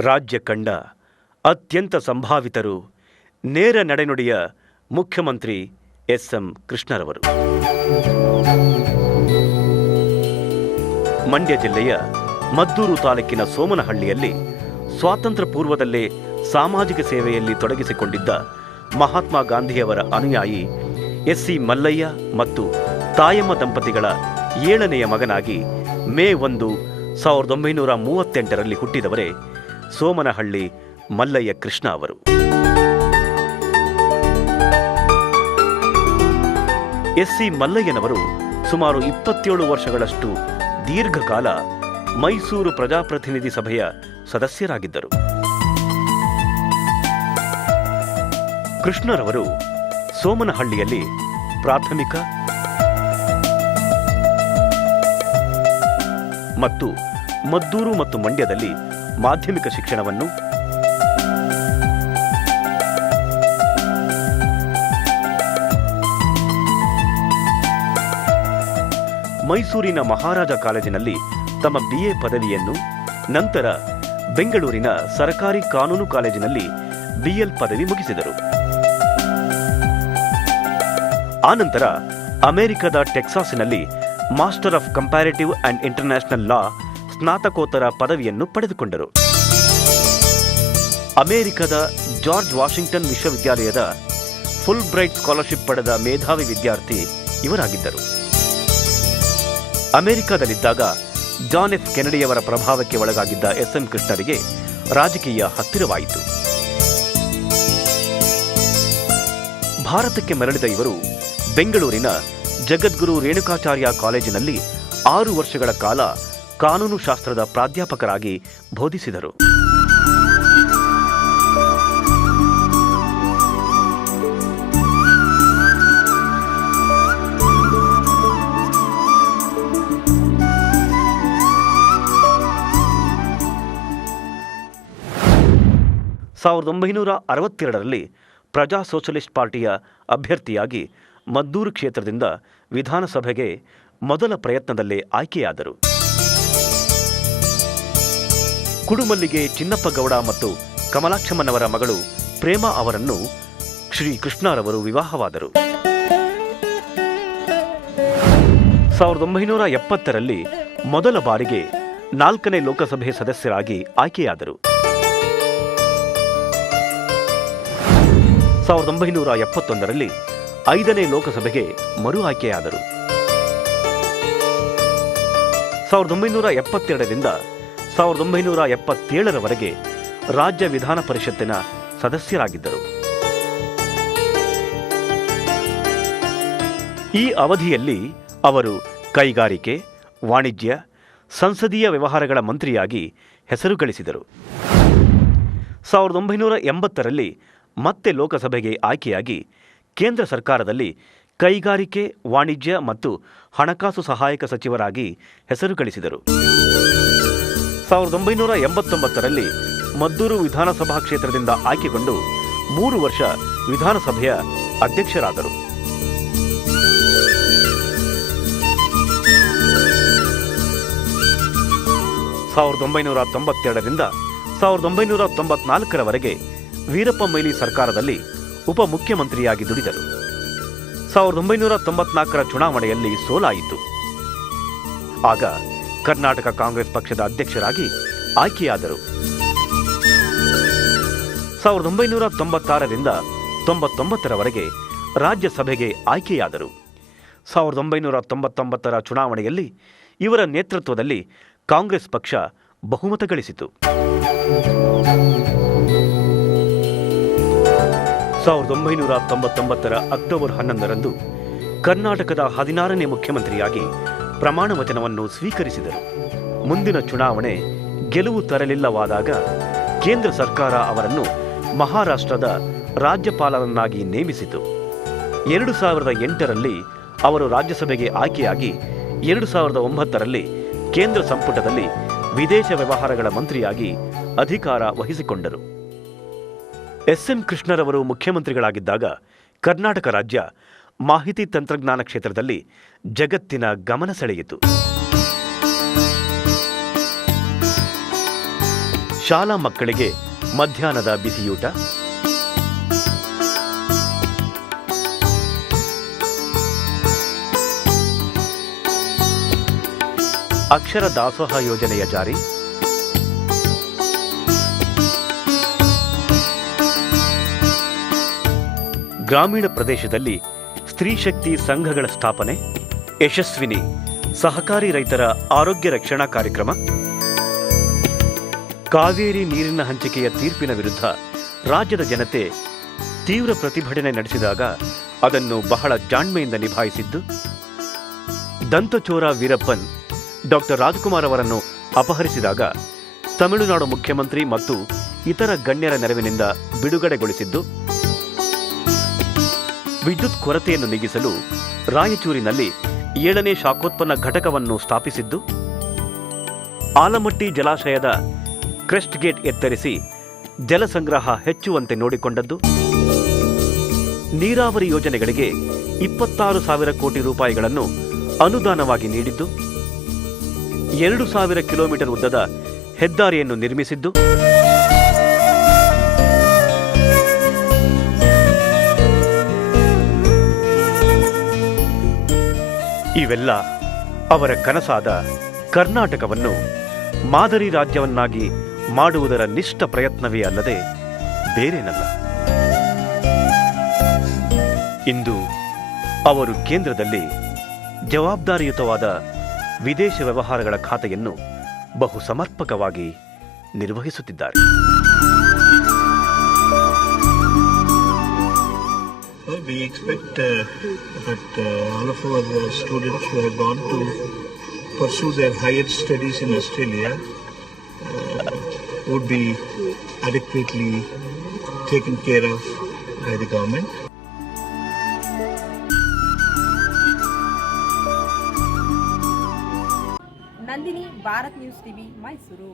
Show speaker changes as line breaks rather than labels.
ರಾಜ್ಯ ಕಂಡ ಅತ್ಯಂತ ಸಂಭಾವಿತರು ನೇರ ನಡೆನುಡಿಯ ಮುಖ್ಯಮಂತ್ರಿ ಎಸ್ ಎಂ ಕೃಷ್ಣರವರು. ಮಂಡ್ಯ ಜಿಲ್ಲೆಯ ಮದ್ದೂರು ತಾಲೂಕಿನ ಸೋಮನಹಳ್ಳಿಯಲ್ಲಿ ಸ್ವಾತಂತ್ರ್ಯ ಪೂರ್ವದಲ್ಲೇ ಸಾಮಾಜಿಕ ಸೇವೆಯಲ್ಲಿ ತೊಡಗಿಸಿಕೊಂಡಿದ್ದ ಮಹಾತ್ಮ ಗಾಂಧಿಯವರ ಅನುಯಾಯಿ ಎಸ್ ಸಿ ಮಲ್ಲಯ್ಯ ಮತ್ತು ತಾಯಮ್ಮ ದಂಪತಿಗಳ ಏಳನೆಯ ಮಗನಾಗಿ ಮೇ ಒಂದು ಸಾವಿರದ ಒಂಬೈನೂರ ಮೂವತ್ತೆಂಟರಲ್ಲಿ ಹುಟ್ಟಿದವರೇ ಸೋಮನಹಳ್ಳಿ ಮಲ್ಲಯ್ಯ ಕೃಷ್ಣ ಅವರು. ಎಸ್ ಸಿ ಮಲ್ಲಯ್ಯನವರು ಸುಮಾರು ಇಪ್ಪತ್ತೇಳು ವರ್ಷಗಳಷ್ಟು ದೀರ್ಘಕಾಲ ಮೈಸೂರು ಪ್ರಜಾಪ್ರತಿನಿಧಿ ಸಭೆಯ ಸದಸ್ಯರಾಗಿದ್ದರು. ಕೃಷ್ಣರವರು ಸೋಮನಹಳ್ಳಿಯಲ್ಲಿ ಪ್ರಾಥಮಿಕ ಮತ್ತು ಮದ್ದೂರು ಮತ್ತು ಮಂಡ್ಯದಲ್ಲಿ ಮಾಧ್ಯಮಿಕ ಶಿಕ್ಷಣವನ್ನು ಮೈಸೂರಿನ ಮಹಾರಾಜ ಕಾಲೇಜಿನಲ್ಲಿ ತಮ್ಮ ಬಿಎ ಪದವಿಯನ್ನು ನಂತರ ಬೆಂಗಳೂರಿನ ಸರ್ಕಾರಿ ಕಾನೂನು ಕಾಲೇಜಿನಲ್ಲಿ ಬಿಎಲ್ ಪದವಿ ಮುಗಿಸಿದರು. ಆನಂತರ ಅಮೆರಿಕದ ಟೆಕ್ಸಾಸಿನಲ್ಲಿ master of comparative and international law ಸ್ನಾತಕೋತ್ತರ ಪದವಿಯನ್ನು ಪಡೆದುಕೊಂಡರು. ಅಮೆರಿಕದ ಜಾರ್ಜ್ ವಾಷಿಂಗ್ಟನ್ ವಿಶ್ವವಿದ್ಯಾಲಯದ ಫುಲ್ ಬ್ರೈಟ್ ಸ್ಕಾಲರ್ಶಿಪ್ ಪಡೆದ ಮೇಧಾವಿ ವಿದ್ಯಾರ್ಥಿ ಇವರಾಗಿದ್ದರು. ಅಮೆರಿಕದಲ್ಲಿದ್ದಾಗ ಜಾನ್ ಎಫ್ ಕೆನಡಿಯವರ ಪ್ರಭಾವಕ್ಕೆ ಒಳಗಾಗಿದ್ದ ಎಸ್ ಎಂ ಕೃಷ್ಣರಿಗೆ ರಾಜಕೀಯ ಹತ್ತಿರವಾಯಿತು. ಭಾರತಕ್ಕೆ ಮರಳಿದ ಇವರು ಬೆಂಗಳೂರಿನ ಜಗದ್ಗುರು ರೇಣುಕಾಚಾರ್ಯ ಕಾಲೇಜಿನಲ್ಲಿ ಆರು ವರ್ಷಗಳ ಕಾಲ ಕಾನೂನು ಶಾಸ್ತ್ರದ ಪ್ರಾಧ್ಯಾಪಕರಾಗಿ ಬೋಧಿಸಿದರು. ಸಾವಿರದ ಒಂಬೈನೂರ ಅರವತ್ತೆರಡರಲ್ಲಿ ಪ್ರಜಾ ಸೋಷಲಿಸ್ಟ್ ಪಾರ್ಟಿಯ ಅಭ್ಯರ್ಥಿಯಾಗಿ ಮದ್ದೂರು ಕ್ಷೇತ್ರದಿಂದ ವಿಧಾನಸಭೆಗೆ ಮೊದಲ ಪ್ರಯತ್ನದಲ್ಲೇ ಆಯ್ಕೆಯಾದರು. ಕುಡುಮಲ್ಲಿಗೆ ಚಿನ್ನಪ್ಪ ಗೌಡ ಮತ್ತು ಕಮಲಾಕ್ಷಮ್ಮನವರ ಮಗಳು ಪ್ರೇಮ ಅವರನ್ನು ಶ್ರೀ ಕೃಷ್ಣರವರು ವಿವಾಹವಾದರು. ಸಾವಿರದ ಒಂಬೈನೂರ ಎಪ್ಪತ್ತರಲ್ಲಿ ಮೊದಲ ಬಾರಿಗೆ ನಾಲ್ಕನೇ ಲೋಕಸಭೆ ಸದಸ್ಯರಾಗಿ ಆಯ್ಕೆಯಾದರು. ಸಾವಿರದ ಒಂಬೈನೂರ ಎಪ್ಪತ್ತೊಂದರಲ್ಲಿ ಐದನೇ ಲೋಕಸಭೆಗೆ ಮರು ಆಯ್ಕೆಯಾದರು. ಸಾವಿರದ ಒಂಬೈನೂರ ಎಪ್ಪತ್ತೆರಡರಿಂದ ಸಾವಿರದ ಒಂಬೈನೂರ ಎಪ್ಪತ್ತೇಳರವರೆಗೆ ರಾಜ್ಯ ವಿಧಾನ ಪರಿಷತ್ತಿನ ಸದಸ್ಯರಾಗಿದ್ದರು ಈ ಅವಧಿಯಲ್ಲಿ ಅವರು ಕೈಗಾರಿಕೆ ವಾಣಿಜ್ಯ ಸಂಸದೀಯ ವ್ಯವಹಾರಗಳ ಮಂತ್ರಿಯಾಗಿ ಹೆಸರು ಗಳಿಸಿದರು ಸಾವಿರದ ಒಂಬೈನೂರ ಎಂಬತ್ತರಲ್ಲಿ ಮತ್ತೆ ಲೋಕಸಭೆಗೆ ಆಯ್ಕೆಯಾಗಿ ಕೇಂದ್ರ ಸರ್ಕಾರದಲ್ಲಿ ಕೈಗಾರಿಕೆ ವಾಣಿಜ್ಯ ಮತ್ತು ಹಣಕಾಸು ಸಹಾಯಕ ಸಚಿವರಾಗಿ ಹೆಸರು ಗಳಿಸಿದರು ಸಾವಿರದ ಒಂಬೈನೂರ ಎಂಬತ್ತೊಂಬತ್ತರಲ್ಲಿ ಮದ್ದೂರು ವಿಧಾನಸಭಾ ಕ್ಷೇತ್ರದಿಂದ ಆಯ್ಕೆಗೊಂಡು ಮೂರು ವರ್ಷ ವಿಧಾನಸಭೆಯ ಅಧ್ಯಕ್ಷರಾದರು. ಸಾವಿರದ ಒಂಬೈನೂರ ತೊಂಬತ್ತೆರಡರಿಂದ ಸಾವಿರದ ಒಂಬೈನೂರ ತೊಂಬತ್ನಾಲ್ಕರವರೆಗೆ ವೀರಪ್ಪ ಮೊಯ್ಲಿ ಸರ್ಕಾರದಲ್ಲಿ ಉಪಮುಖ್ಯಮಂತ್ರಿಯಾಗಿ ದುಡಿದರು. ಸಾವಿರದ ಒಂಬೈನೂರ ತೊಂಬತ್ನಾಲ್ಕರ ಚುನಾವಣೆಯಲ್ಲಿ ಸೋಲಾಯಿತು. ಆಗ ಕರ್ನಾಟಕ ಕಾಂಗ್ರೆಸ್ ಪಕ್ಷದ ಅಧ್ಯಕ್ಷರಾಗಿ ಆಯ್ಕೆಯಾದರು. ಸಾವಿರದ ಒಂಬೈನೂರ ತೊಂಬತ್ತಾರರಿಂದ ತೊಂಬತ್ತೊಂಬತ್ತರವರೆಗೆ ರಾಜ್ಯಸಭೆಗೆ ಆಯ್ಕೆಯಾದರು. ಸಾವಿರದ ಒಂಬೈನೂರ ತೊಂಬತ್ತೊಂಬತ್ತರ ಚುನಾವಣೆಯಲ್ಲಿ ಇವರ ನೇತೃತ್ವದಲ್ಲಿ ಕಾಂಗ್ರೆಸ್ ಪಕ್ಷ ಬಹುಮತ ಗಳಿಸಿತು ಸಾವಿರದ ಒಂಬೈನೂರ ತೊಂಬತ್ತೊಂಬತ್ತರ ಅಕ್ಟೋಬರ್ ಹನ್ನೊಂದರಂದು ಕರ್ನಾಟಕದ ಹದಿನಾರನೇ ಮುಖ್ಯಮಂತ್ರಿಯಾಗಿ ಪ್ರಮಾಣ ವಚನವನ್ನು ಸ್ವೀಕರಿಸಿದರು. ಮುಂದಿನ ಚುನಾವಣೆ ಗೆಲುವು ತರಲಿಲ್ಲವಾದಾಗ ಕೇಂದ್ರ ಸರ್ಕಾರ ಅವರನ್ನು ಮಹಾರಾಷ್ಟ್ರದ ರಾಜ್ಯಪಾಲರನ್ನಾಗಿ ನೇಮಿಸಿತು. ಎರಡು ಸಾವಿರದ ಎಂಟರಲ್ಲಿ ಅವರು ರಾಜ್ಯಸಭೆಗೆ ಆಯ್ಕೆಯಾಗಿ ಎರಡು ಸಾವಿರದ ಒಂಬತ್ತರಲ್ಲಿ ಕೇಂದ್ರ ಸಂಪುಟದಲ್ಲಿ ವಿದೇಶ ವ್ಯವಹಾರಗಳ ಮಂತ್ರಿಯಾಗಿ ಅಧಿಕಾರ ವಹಿಸಿಕೊಂಡರು. ಎಸ್ಎಂ ಕೃಷ್ಣರವರು ಮುಖ್ಯಮಂತ್ರಿಗಳಾಗಿದ್ದಾಗ ಕರ್ನಾಟಕ ರಾಜ್ಯ ಮಾಹಿತಿ ತಂತ್ರಜ್ಞಾನ ಕ್ಷೇತ್ರದಲ್ಲಿ ಜಗತ್ತಿನ ಗಮನ ಸೆಳೆಯಿತು. ಶಾಲಾ ಮಕ್ಕಳಿಗೆ ಮಧ್ಯಾಹ್ನದ ಬಿಸಿಯೂಟ. ಅಕ್ಷರ ದಾಸೋಹ ಯೋಜನೆಯ ಜಾರಿ. ಗ್ರಾಮೀಣ ಪ್ರದೇಶದಲ್ಲಿ ಸ್ತ್ರೀ ಶಕ್ತಿ ಸಂಘಗಳ ಸ್ಥಾಪನೆ, ಯಶಸ್ವಿನಿ, ಸಹಕಾರಿ ರೈತರ ಆರೋಗ್ಯ ರಕ್ಷಣಾ ಕಾರ್ಯಕ್ರಮ, ಕಾವೇರಿ ನೀರಿನ ಹಂಚಿಕೆಯ ತೀರ್ಪಿನ ವಿರುದ್ಧ ರಾಜ್ಯದ ಜನತೆ ತೀವ್ರ ಪ್ರತಿಭಟನೆ ನಡೆಸಿದಾಗ ಅದನ್ನು ಬಹಳ ಜಾಣ್ಮೆಯಿಂದ ನಿಭಾಯಿಸಿದ್ದು ದಂತಚೋರ ವೀರಪ್ಪನ್ ಡಾಕ್ಟರ್ ರಾಜ್ಕುಮಾರ್ ಅವರನ್ನು ಅಪಹರಿಸಿದಾಗ ತಮಿಳುನಾಡು ಮುಖ್ಯಮಂತ್ರಿ ಮತ್ತು ಇತರ ಗಣ್ಯರ ನೆರವಿನಿಂದ ಬಿಡುಗಡೆಗೊಳಿಸಿದ್ದು ವಿದ್ಯುತ್ ಕೊರತೆಯನ್ನು ನೀಗಿಸಲು ರಾಯಚೂರಿನಲ್ಲಿ ಏಳನೇ ಶಾಖೋತ್ಪನ್ನ ಘಟಕವನ್ನು ಸ್ಥಾಪಿಸಿದ್ದು, ಆಲಮಟ್ಟಿ ಜಲಾಶಯದ ಕ್ರೆಸ್ಟ್ ಗೇಟ್ ಎತ್ತರಿಸಿ ಜಲ ಸಂಗ್ರಹ ಹೆಚ್ಚುವಂತೆ ನೋಡಿಕೊಂಡದ್ದು. ನೀರಾವರಿ ಯೋಜನೆಗಳಿಗೆ ಇಪ್ಪತ್ತಾರು ಸಾವಿರ ಕೋಟಿ ರೂಪಾಯಿಗಳನ್ನು ಅನುದಾನವಾಗಿ ನೀಡಿದ್ದು, ಎರಡು ಸಾವಿರ ಕಿಲೋಮೀಟರ್ ಉದ್ದದ ಹೆದ್ದಾರಿಯನ್ನು ನಿರ್ಮಿಸಿದ್ದು ಇವೆಲ್ಲ ಅವರ ಕನಸಾದ ಕರ್ನಾಟಕವನ್ನು ಮಾದರಿ ರಾಜ್ಯವನ್ನಾಗಿ ಮಾಡುವುದರ ನಿಷ್ಠ ಪ್ರಯತ್ನವೇ ಅಲ್ಲದೆ ಬೇರೇನಲ್ಲ. ಇಂದು ಅವರು ಕೇಂದ್ರದಲ್ಲಿ ಜವಾಬ್ದಾರಿಯುತವಾದ ವಿದೇಶ ವ್ಯವಹಾರಗಳ ಖಾತೆಯನ್ನು ಬಹು ಸಮರ್ಪಕವಾಗಿ ನಿರ್ವಹಿಸುತ್ತಿದ್ದಾರೆ.
expect uh, that uh, all of our uh, students who have gone to pursue their higher studies in Australia uh, would be adequately taken care of by the government.
Nandini Bharat news TV Mysuru